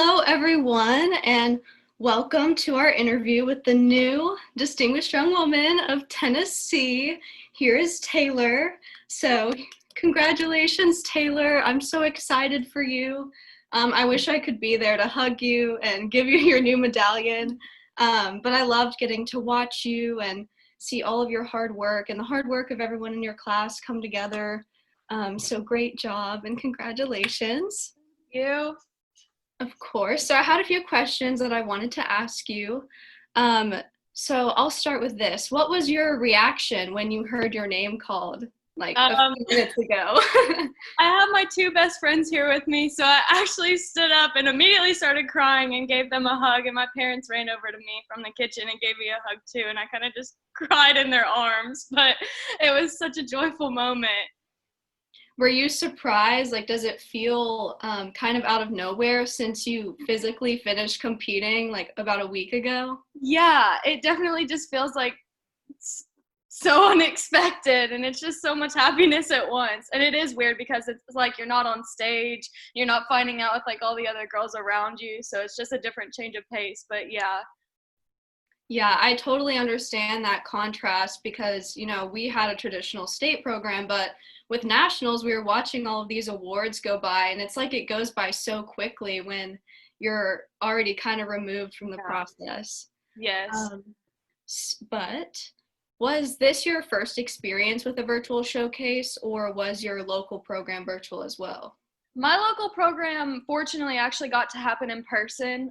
Hello, everyone, and welcome to our interview with the new Distinguished Young Woman of Tennessee. Here is Taylor. So, congratulations, Taylor. I'm so excited for you. I wish I could be there to hug you and give you your new medallion, but I loved getting to watch you and see all of your hard work and the hard work of everyone in your class come together. So great job and congratulations. You. Of course. So I had a few questions that I wanted to ask you. Um, so I'll start with this. What was your reaction when you heard your name called like a Um, few minutes ago? I have my two best friends here with me, so I actually stood up and immediately started crying and gave them a hug, and my parents ran over to me from the kitchen and gave me a hug too, and I kind of just cried in their arms, but it was such a joyful moment. Were you surprised? Like, does it feel kind of out of nowhere since you physically finished competing like about a week ago? Yeah, it definitely just feels like so unexpected, and it's just so much happiness at once. And it is weird because it's like you're not on stage, you're not finding out with like all the other girls around you, so it's just a different change of pace. But yeah. Yeah, I totally understand that contrast because, we had a traditional state program, but with nationals, we were watching all of these awards go by, and it's like it goes by so quickly when you're already kind of removed from the process. Yes. But was this your first experience with a virtual showcase, or was your local program virtual as well? My local program, fortunately, actually got to happen in person.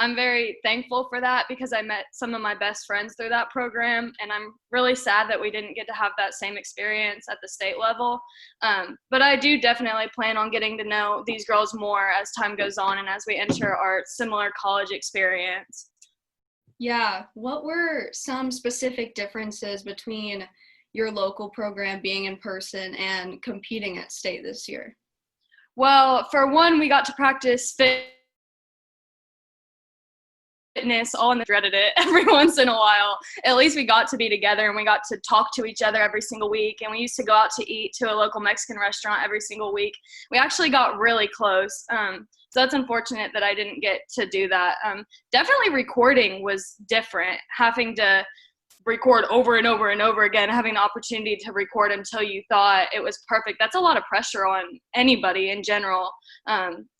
I'm very thankful for that because I met some of my best friends through that program, and I'm really sad that we didn't get to have that same experience at the state level. But I do definitely plan on getting to know these girls more as time goes on and as we enter our similar college experience. Yeah, what were some specific differences between your local program being in person and competing at state this year? Well, for one, we got to practice fitness all in the dreaded it every once in a while. At least we got to be together and we got to talk to each other every single week, and we used to go out to eat to a local Mexican restaurant every single week. We actually got really close. So that's unfortunate that I didn't get to do that. Definitely recording was different, having to record over and over and over again, having the opportunity to record until you thought it was perfect. That's a lot of pressure on anybody in general.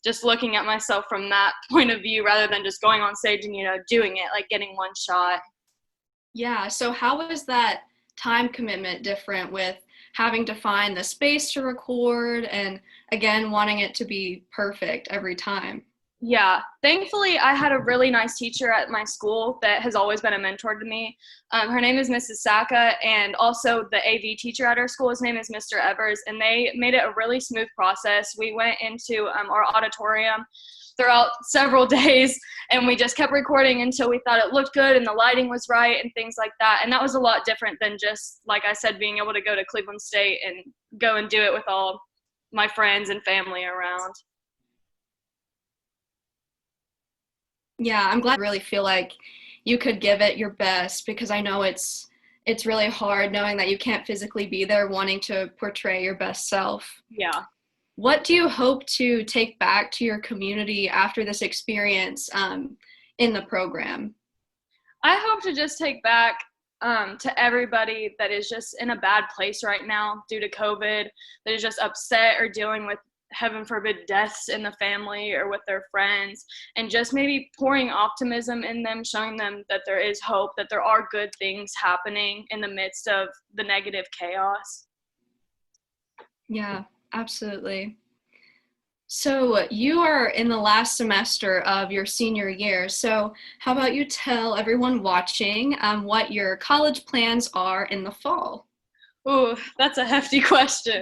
Just looking at myself from that point of view rather than just going on stage and, doing it, like getting one shot. Yeah, so how was that time commitment different with having to find the space to record and again wanting it to be perfect every time? Yeah, thankfully I had a really nice teacher at my school that has always been a mentor to me. Her name is Mrs. Saka, and also the AV teacher at our school, his name is Mr. Evers, and they made it a really smooth process. We went into our auditorium throughout several days, and we just kept recording until we thought it looked good and the lighting was right and things like that. And that was a lot different than just, like I said, being able to go to Cleveland State and go and do it with all my friends and family around. Yeah, I'm glad I really feel like you could give it your best because I know it's really hard knowing that you can't physically be there wanting to portray your best self. Yeah. What do you hope to take back to your community after this experience in the program? I hope to just take back to everybody that is just in a bad place right now due to COVID, that is just upset or dealing with, heaven forbid, deaths in the family or with their friends, and just maybe pouring optimism in them, showing them that there is hope, that there are good things happening in the midst of the negative chaos. Yeah, absolutely. So you are in the last semester of your senior year. So how about you tell everyone watching what your college plans are in the fall? Ooh, that's a hefty question.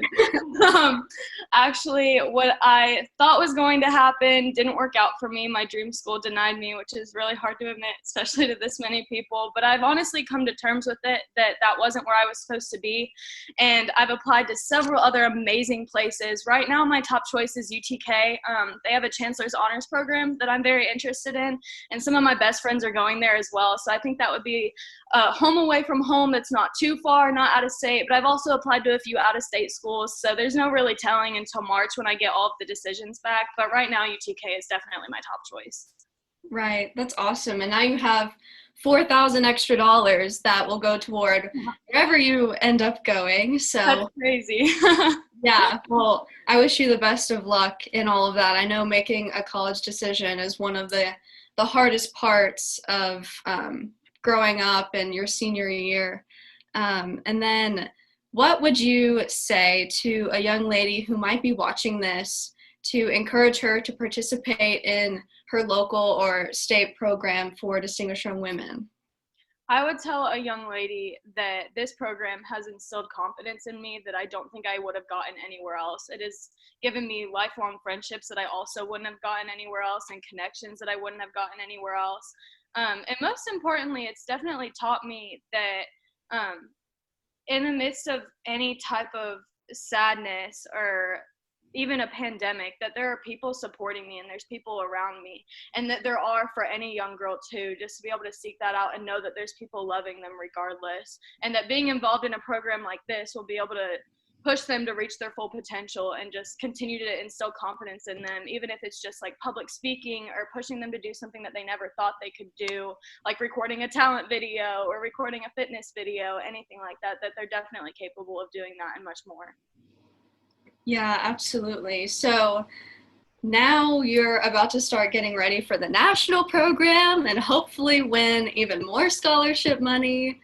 um, Actually, what I thought was going to happen didn't work out for me. My dream school denied me, which is really hard to admit, especially to this many people. But I've honestly come to terms with it, that wasn't where I was supposed to be. And I've applied to several other amazing places. Right now, my top choice is UTK. They have a Chancellor's Honors program that I'm very interested in. And some of my best friends are going there as well. So I think that would be home away from home that's not too far, not out of state, but but I've also applied to a few out-of-state schools, so there's no really telling until March when I get all of the decisions back. But right now, UTK is definitely my top choice. Right, that's awesome. And now you have $4,000 extra that will go toward wherever you end up going. So That's crazy. yeah, well, I wish you the best of luck in all of that. I know making a college decision is one of the hardest parts of growing up in your senior year. And then what would you say to a young lady who might be watching this to encourage her to participate in her local or state program for Distinguished Young Women? I would tell a young lady that this program has instilled confidence in me that I don't think I would have gotten anywhere else. It has given me lifelong friendships that I also wouldn't have gotten anywhere else, and connections that I wouldn't have gotten anywhere else. And most importantly, it's definitely taught me that in the midst of any type of sadness or even a pandemic, that there are people supporting me and there's people around me, and that there are for any young girl too, just to be able to seek that out and know that there's people loving them regardless, and that being involved in a program like this will be able to push them to reach their full potential and just continue to instill confidence in them, even if it's just like public speaking or pushing them to do something that they never thought they could do, like recording a talent video or recording a fitness video, anything like that, that they're definitely capable of doing that and much more. Yeah, absolutely. So now you're about to start getting ready for the national program and hopefully win even more scholarship money.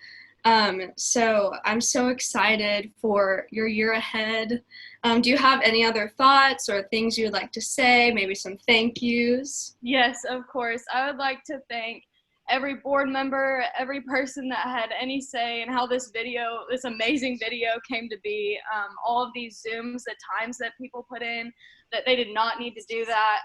So I'm so excited for your year ahead. Do you have any other thoughts or things you'd like to say? Maybe some thank yous? Yes, of course. I would like to thank every board member, every person that had any say in how this amazing video came to be. All of these Zooms, the times that people put in, that they did not need to do that.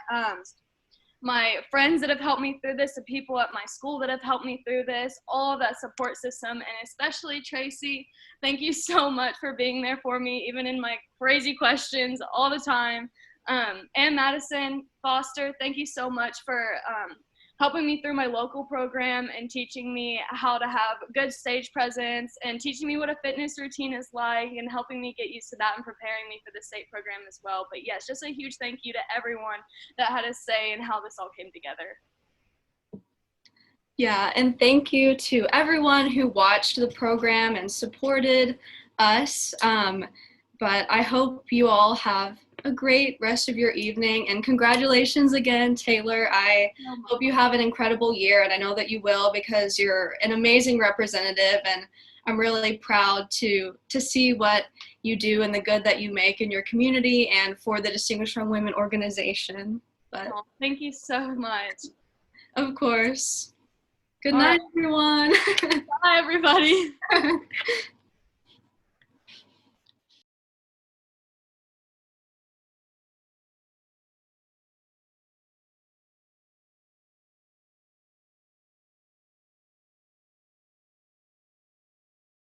My friends that have helped me through this, the people at my school that have helped me through this, all of that support system, and especially Tracy, thank you so much for being there for me, even in my crazy questions all the time. And Madison Foster, thank you so much for helping me through my local program and teaching me how to have good stage presence and teaching me what a fitness routine is like and helping me get used to that and preparing me for the state program as well. But yes, just a huge thank you to everyone that had a say in how this all came together. Yeah, and thank you to everyone who watched the program and supported us. But I hope you all have a great rest of your evening, and congratulations again, Taylor. I hope you have an incredible year, and I know that you will because you're an amazing representative, and I'm really proud to see what you do and the good that you make in your community and for the Distinguished Young Women organization. But thank you so much. Of course. Good night, everyone. Bye, everybody.